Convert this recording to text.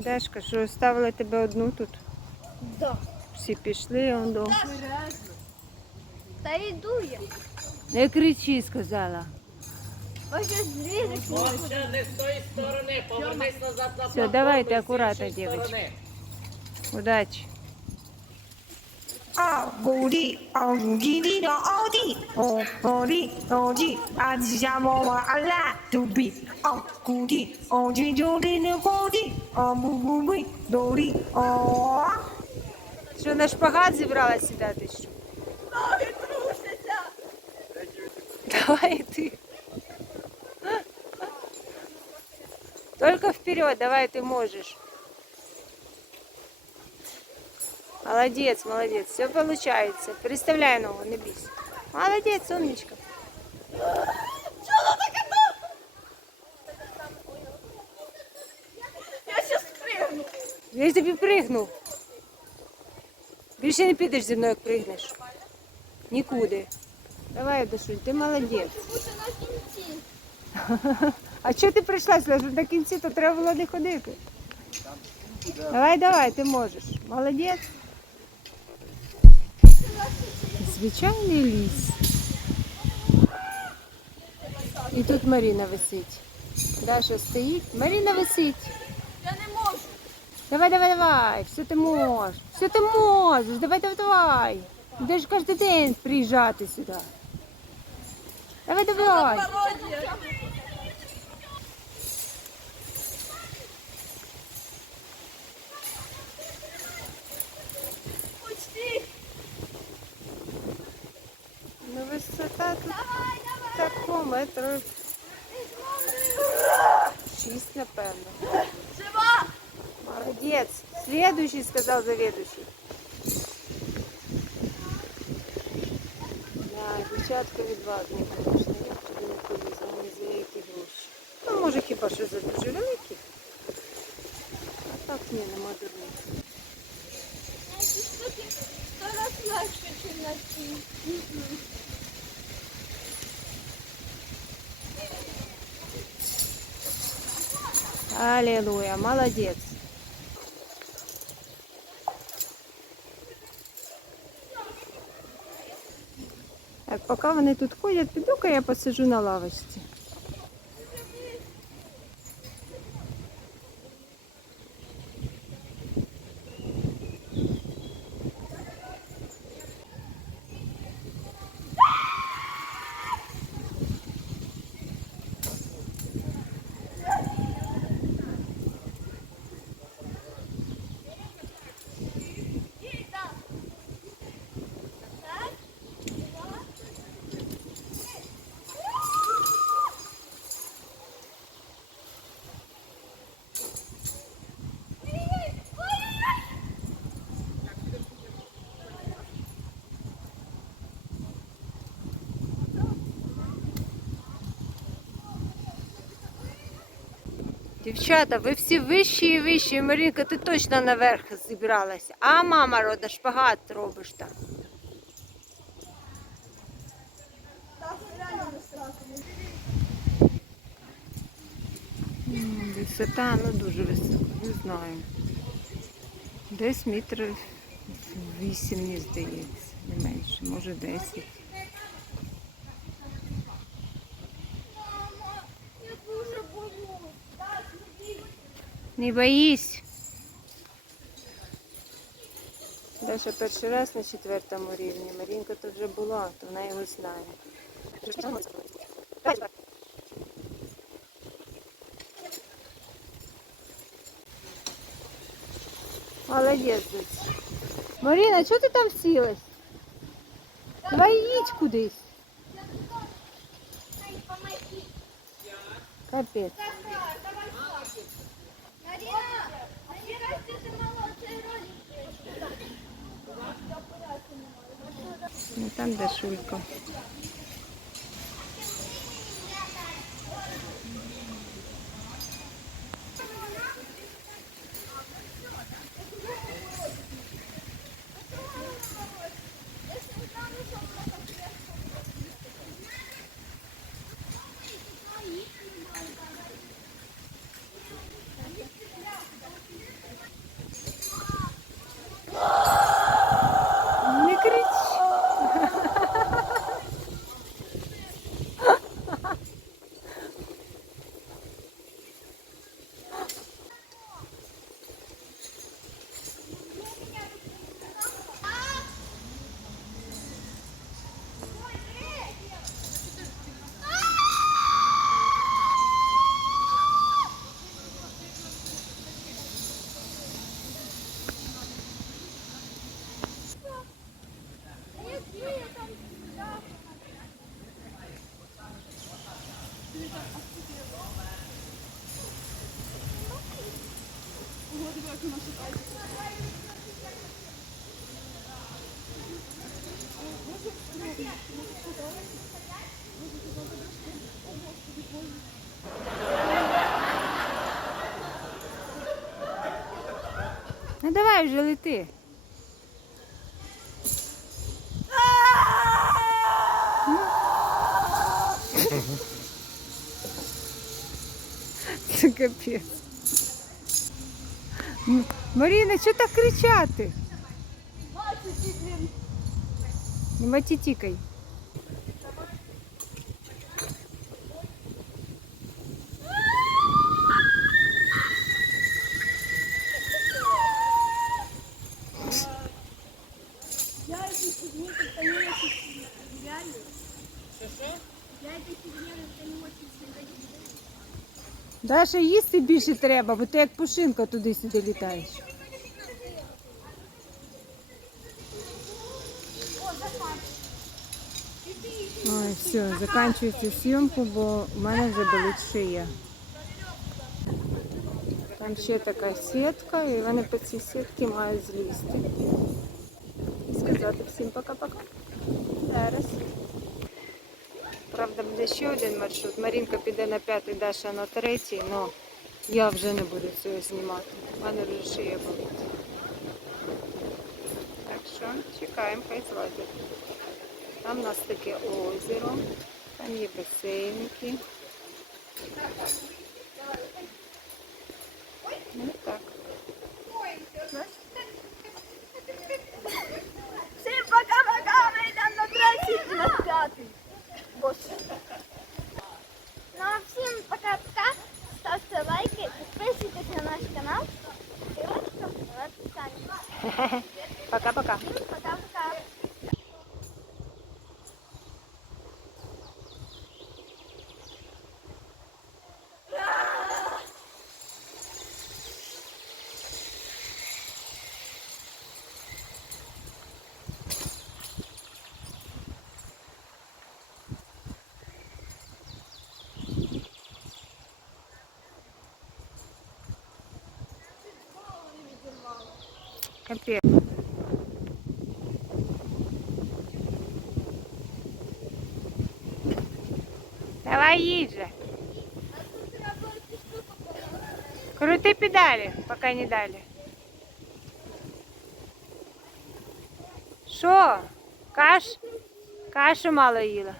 Дашка, що оставили тебе одну тут? Да. Всі пішли, он до. Та йду я. Не кричи, сказала. Ось зріжеш. Ще не з тої сторони, повернись назад на Все, давайте акуратно, дівчатки. Удачі. 아구리 아구리 너 어디 오리 어디 아지야 뭐와 알라 두비 아구리 어디 조리는 고디 어무무무 놀이 어 Що на шпагат зібралась сідати що? Ноги трусяться! Давай ты. Только вперед, давай ты можешь. Молодец, молодец, все получается. Переставляй ногу, не бейся. Молодец, умничка. Я щас пригну. Я тобі пригнув. Більше не підеш зі мною, як пригнеш. Нікуди. Давай, Дашуль, ти молодець. А чого ти прийшла? Що на кінці, то треба було не ходити. Давай, давай, ти можеш. Молодець. Звичайний ліс. І тут Маріна висить. Даша стоїть. Маріна висить. Я не можу. Давай, давай, давай. Все ти можеш. Все ти можеш. Давай, давай, давай. Де ж кожен день приїжджати сюди. Давай, давай. висота тут Давай, давай. тако метрів шість, напевно. Жива. Молодець. Следующий, сказав заведующий. Да, дівчатка відважні, звісно. Я б туди не полізла, ні за які гроші. Ну, може, хіба що за дуже великі. А так ні, нема дурних. Я ці штуки сто раз легше, ніж на ці. Аллилуйя, молодець. Так, поки вони тут ходять, піду-ка я посиджу на лавочці. Дівчата, ви всі вищі і вищі. Марінка, ти точно наверх зібралася. А мама рода, шпагат робиш там. Висота, ну дуже висока, не знаю. Десь метрів вісім, мені здається, не менше, може десять. Мамо, я дуже боюсь. Так, не бігай. Не боїсь. Даша перший раз на четвертому рівні. Марінка тут вже була, то вона його знає. Молодець. Маріна, чого ти там сілась? Давай їдь кудись. Капець. Там де Шулька. Ну давай вже лети. Це капець. Маріна, що так кричати? Не матітікай. очень сильно. Даша, їсти більше треба, бо ти як пушинка туди-сюди літаєш. Все, закінчується зйомку, бо в мене вже болить шия. Там ще така сітка, і вони по цій сітці мають злізти. Сказати всім пока-пока. Зараз. Правда, буде ще один маршрут. Марінка піде на п'ятий, Даша на третій, але я вже не буду цього знімати. У мене вже шия болить. Так що чекаємо, хай злазять. Там у нас таке озеро, там є басейники. Ну так. Всем пока-пока, мы идем на третий и на пятый. Боже. Ну а всем пока-пока. Ставьте лайки, подписывайтесь на наш канал. Ссылочка в описании. Пока-пока. Пока-пока. Капець. Давай їдь же. Крути педалі, поки не далі. Що? Каш? Кашу мало їла.